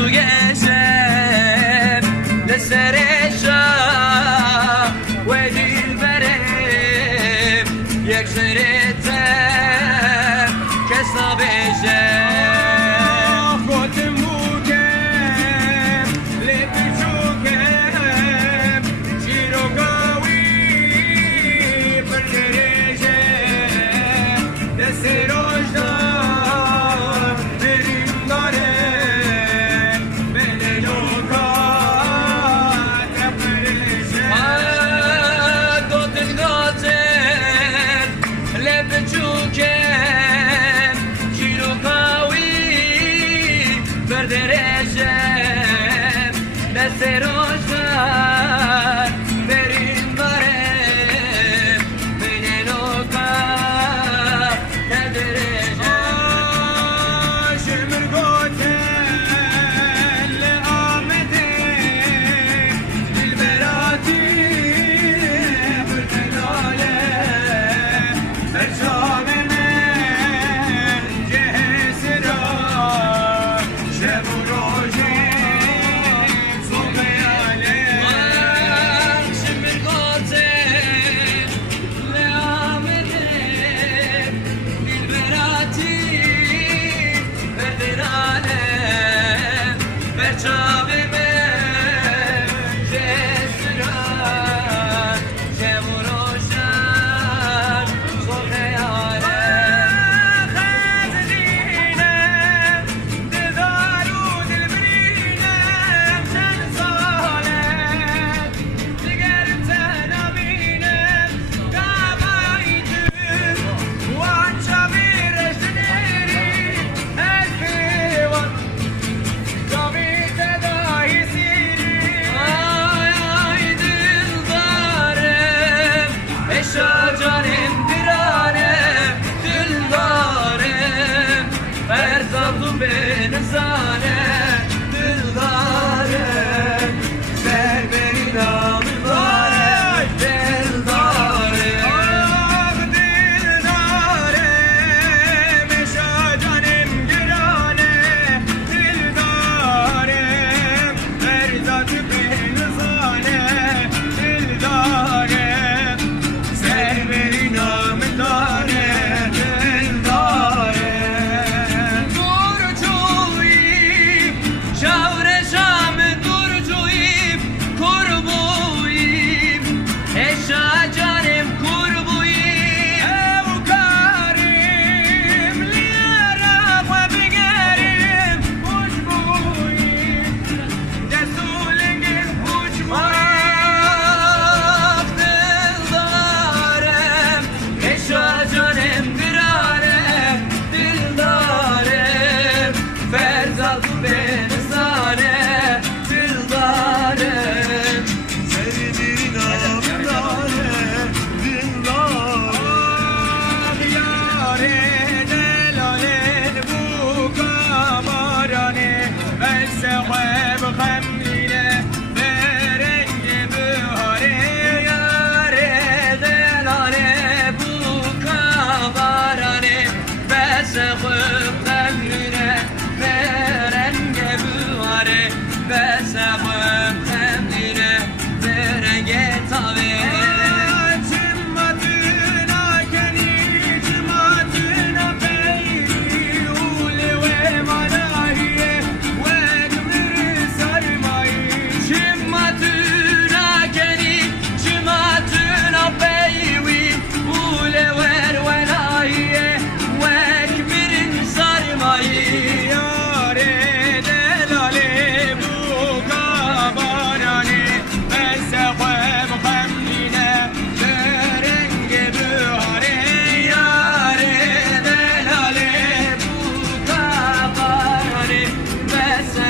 تو گشم لسرشا و دل برم یک سرتم کسا بشم خودم بودم لبی چوکم جیرو گاوی بردرشم دست روشدار بریم دارم بله لوکات برشم گوتن گوتن لب چوکم جیرو گاوی بردرشم دست روشدار بریم دارم بله لوکات شمر قوتن لآمده بالبراتی بالبلاله سرشام من جهز را شب و روزی صبحاله شمر قوتن لآمده بالبراتی بردرانم برچاو من جسران شب و روشن صبح عالم خزینم دلدار و دلبرینم چند سالم دیگر تنها بینم قبایدم و چاوی رشنری از پیوان چاوی تدایی سیری آی آی دلدارم eşa canım diranım düldarım Erzabı ben zanem düldarım Serberi namı var dildarım Ah dildarım eşa canım girane dildarım Erzatı benizane dildarım Serveri namdare dildarım Durcuyum şavreşam durcuyum kurbuyum Eşa canım kurbuyum Evkarim liyarak ve bigerim uçbuyum Resulingin uçbuyum Ah dildarım eşa canım dirarım dildarım Ferzat ben zane dildarım Sevdiğin amdare dildarım Yâre delalen bu kamarane Ben seheb gemline berenge bühare Yare delale bu kavarane Besehıp temrine verenge bühare Besehıp temrine verenge tave Cimmatına keni cimmatına peyri Ule ve manahiye ve gümrü sarmayı Cimmatına geni cimmatına peyvi Ule ver velahiye Vekbirin sarmayı Yâre delale bu kabarane Ben seheb gemline berenge bühare Yare delale bu kavarane Besehıp